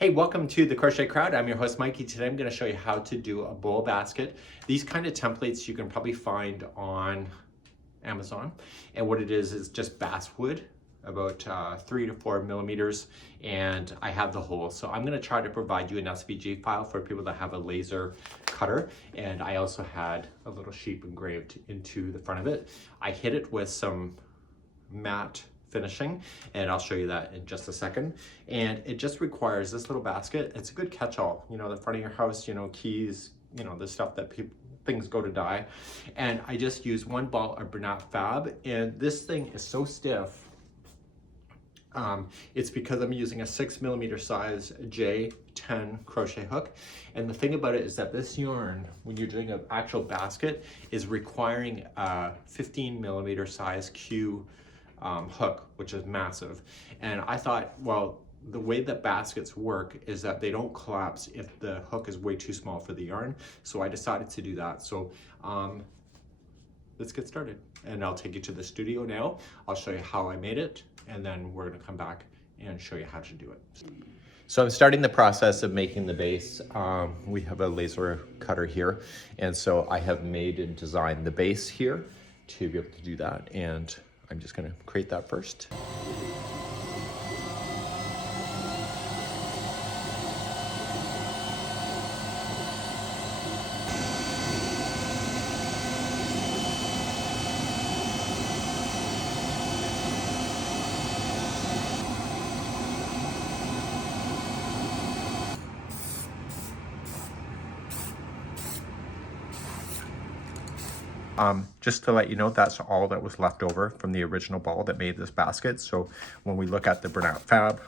Hey, welcome to the Crochet Crowd. I'm your host, Mikey. Today I'm going to show you how to do a bowl basket. These kind of templates you can probably find on Amazon. And what it is just basswood, about 3 to 4 millimeters. And I have the hole. So I'm going to try to provide you an SVG file for people that have a laser cutter. And I also had a little sheep engraved into the front of it. I hit it with some matte finishing, and I'll show you that in just a second. And it just requires this little basket. It's a good catch-all, you know, the front of your house, you know, keys, you know, the stuff that things go to die. And I just use one ball of Bernat Fab, and this thing is so stiff. It's because I'm using a 6mm size J10 crochet hook. And the thing about it is that this yarn, when you're doing an actual basket, is requiring a 15mm size Q hook, which is massive. And I thought, well, the way that baskets work is that they don't collapse if the hook is way too small for the yarn. So I decided to do that. So let's get started. And I'll take you to the studio now. I'll show you how I made it, and then we're gonna come back and show you how to do it. So I'm starting the process of making the base. We have a laser cutter here. And so I have made and designed the base here to be able to do that. And I'm just gonna create that first. Just to let you know, that's all that was left over from the original ball that made this basket. So when we look at the Bernat Fab,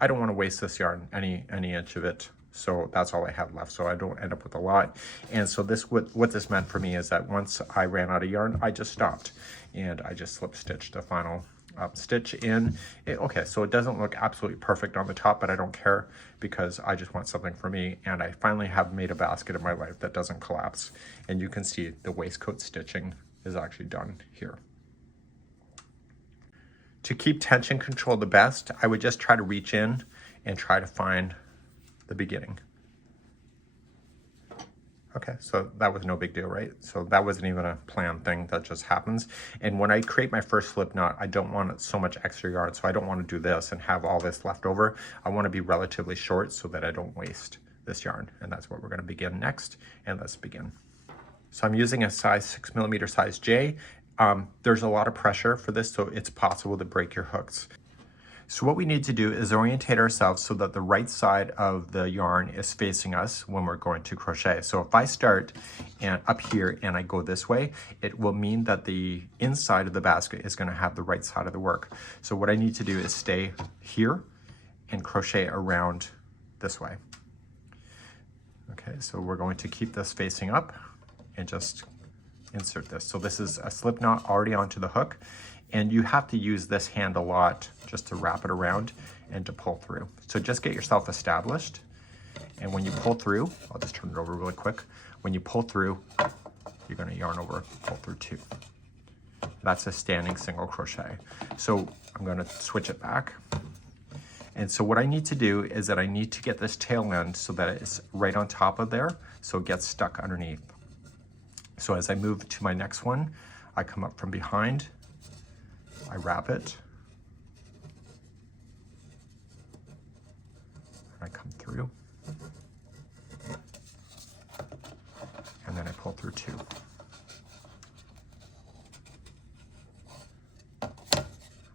I don't want to waste this yarn, any inch of it. So that's all I have left, so I don't end up with a lot. And so this, what this meant for me is that once I ran out of yarn, I just stopped and I just slip stitched the final stitch in. Okay, so it doesn't look absolutely perfect on the top, but I don't care because I just want something for me. And I finally have made a basket in my life that doesn't collapse. And you can see the waistcoat stitching is actually done here. To keep tension control the best, I would just try to reach in and try to find the beginning. Okay, so that was no big deal, right? So that wasn't even a planned thing, that just happens. And when I create my first slip knot, I don't want so much extra yarn, so I don't want to do this and have all this left over. I want to be relatively short so that I don't waste this yarn. And that's what we're going to begin next. And let's begin. So I'm using a size 6mm size J. There's a lot of pressure for this, so it's possible to break your hooks. So what we need to do is orientate ourselves so that the right side of the yarn is facing us when we're going to crochet. So if I start and up here and I go this way, it will mean that the inside of the basket is going to have the right side of the work. So what I need to do is stay here and crochet around this way. Okay, so we're going to keep this facing up and just insert this. So this is a slip knot already onto the hook. And you have to use this hand a lot just to wrap it around and to pull through. So just get yourself established. And when you pull through, I'll just turn it over really quick. When you pull through, you're gonna yarn over, pull through 2. That's a standing single crochet. So I'm gonna switch it back. And so what I need to do is that I need to get this tail end so that it's right on top of there, so it gets stuck underneath. So as I move to my next one, I come up from behind, I wrap it, I come through, and then I pull through 2.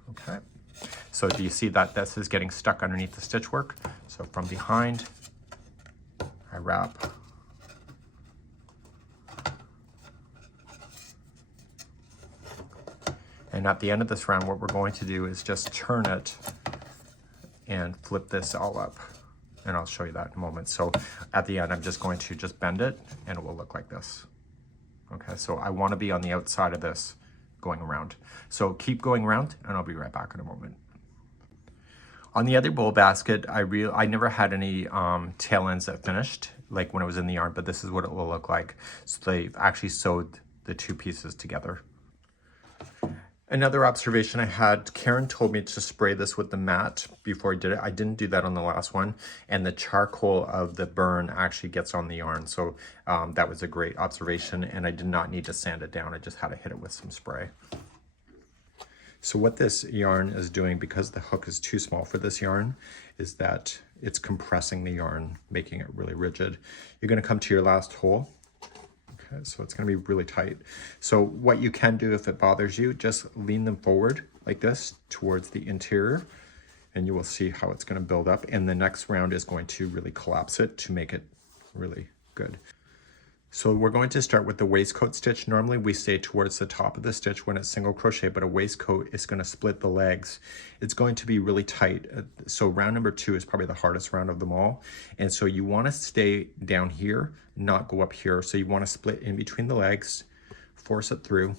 Okay, so do you see that this is getting stuck underneath the stitch work? So from behind, I wrap, and at the end of this round, what we're going to do is just turn it and flip this all up. And I'll show you that in a moment. So at the end, I'm just going to just bend it and it will look like this. Okay, so I want to be on the outside of this going around. So keep going around and I'll be right back in a moment. On the other bowl basket, I never had any tail ends that finished, like when it was in the yarn, but this is what it will look like. So they've actually sewed the 2 pieces together. Another observation I had, Karen told me to spray this with the matte before I did it. I didn't do that on the last one, and the charcoal of the burn actually gets on the yarn. So that was a great observation, and I did not need to sand it down. I just had to hit it with some spray. So what this yarn is doing, because the hook is too small for this yarn, is that it's compressing the yarn, making it really rigid. You're going to come to your last hole. Okay, so it's going to be really tight. So what you can do if it bothers you, just lean them forward like this towards the interior, and you will see how it's going to build up. And the next round is going to really collapse it to make it really good. So we're going to start with the waistcoat stitch. Normally we stay towards the top of the stitch when it's single crochet, but a waistcoat is going to split the legs. It's going to be really tight. So round number 2 is probably the hardest round of them all. And so you want to stay down here, not go up here. So you want to split in between the legs, force it through.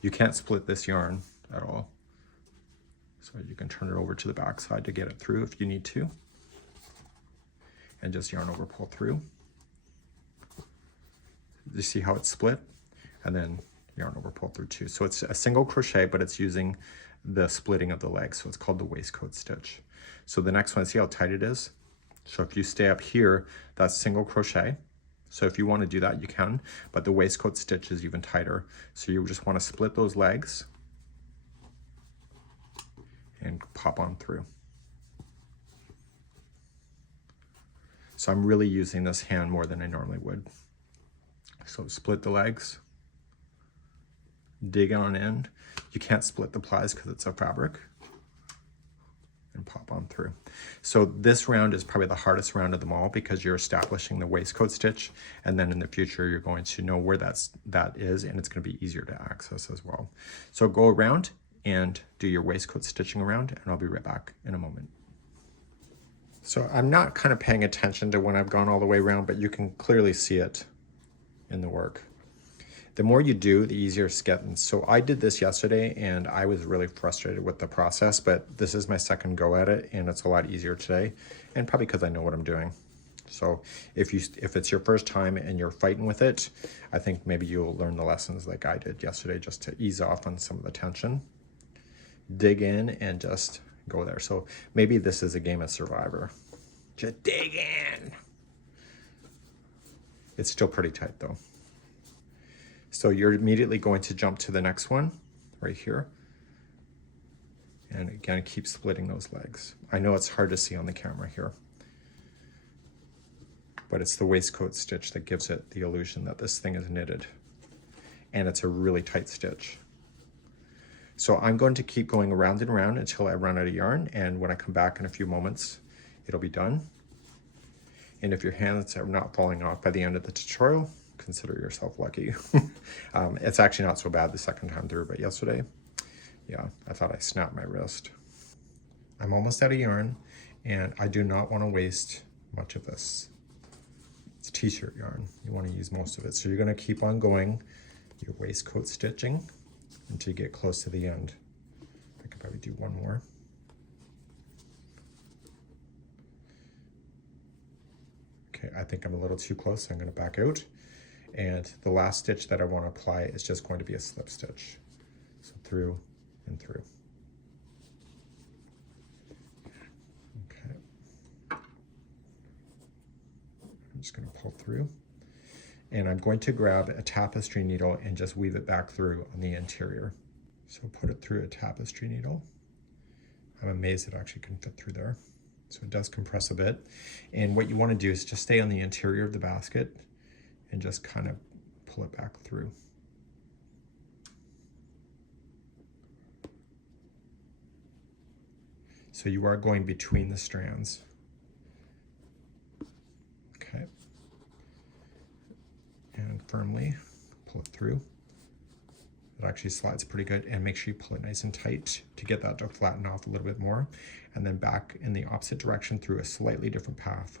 You can't split this yarn at all. So you can turn it over to the back side to get it through if you need to. And just yarn over, pull through. You see how it's split? And then yarn over, pull through 2. So it's a single crochet, but it's using the splitting of the legs. So it's called the waistcoat stitch. So the next one, see how tight it is? So if you stay up here, that's single crochet. So if you want to do that, you can, but the waistcoat stitch is even tighter. So you just want to split those legs and pop on through. So I'm really using this hand more than I normally would. So split the legs, dig on in. You can't split the plies because it's a fabric, and pop on through. So this round is probably the hardest round of them all because you're establishing the waistcoat stitch, and then in the future you're going to know where that is, and it's going to be easier to access as well. So go around and do your waistcoat stitching around, and I'll be right back in a moment. So I'm not kind of paying attention to when I've gone all the way around, but you can clearly see it in the work. The more you do, the easier it's getting. So I did this yesterday and I was really frustrated with the process, but this is my second go at it and it's a lot easier today, and probably because I know what I'm doing. So if it's your first time and you're fighting with it, I think maybe you'll learn the lessons like I did yesterday, just to ease off on some of the tension. Dig in and just go there. So maybe this is a game of Survivor. Just dig in. It's still pretty tight though. So you're immediately going to jump to the next one right here. And again, keep splitting those legs. I know it's hard to see on the camera here, but it's the waistcoat stitch that gives it the illusion that this thing is knitted. And it's a really tight stitch. So I'm going to keep going around and around until I run out of yarn. And when I come back in a few moments, it'll be done. And if your hands are not falling off by the end of the tutorial, consider yourself lucky. It's actually not so bad the second time through, but yesterday, yeah, I thought I snapped my wrist. I'm almost out of yarn, and I do not want to waste much of this. It's t-shirt yarn. You want to use most of it. So you're going to keep on going your waistcoat stitching until you get close to the end. I could probably do one more. Okay, I think I'm a little too close, so I'm going to back out. And the last stitch that I want to apply is just going to be a slip stitch. So through and through. Okay. I'm just going to pull through. And I'm going to grab a tapestry needle and just weave it back through on the interior. So put it through a tapestry needle. I'm amazed it actually can fit through there. So it does compress a bit. And what you want to do is just stay on the interior of the basket and just kind of pull it back through. So you are going between the strands. Okay. And firmly pull it through. It actually slides pretty good, and make sure you pull it nice and tight to get that to flatten off a little bit more, and then back in the opposite direction through a slightly different path.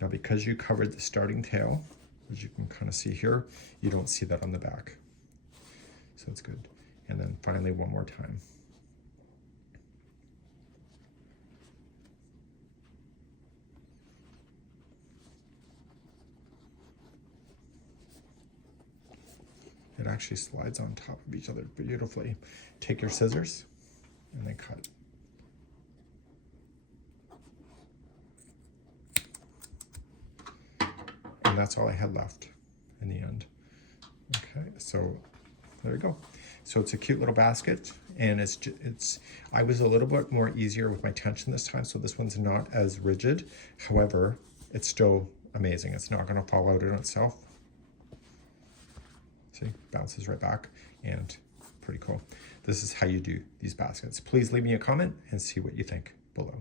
Now, because you covered the starting tail, as you can kind of see here, you don't see that on the back. So it's good. And then finally, one more time. It actually slides on top of each other beautifully. Take your scissors and then cut. And that's all I had left in the end. Okay, so there we go. So it's a cute little basket, and I was a little bit more easier with my tension this time, so this one's not as rigid. However, it's still amazing. It's not gonna fall out on itself. See, bounces right back, and pretty cool. This is how you do these baskets. Please leave me a comment and see what you think below.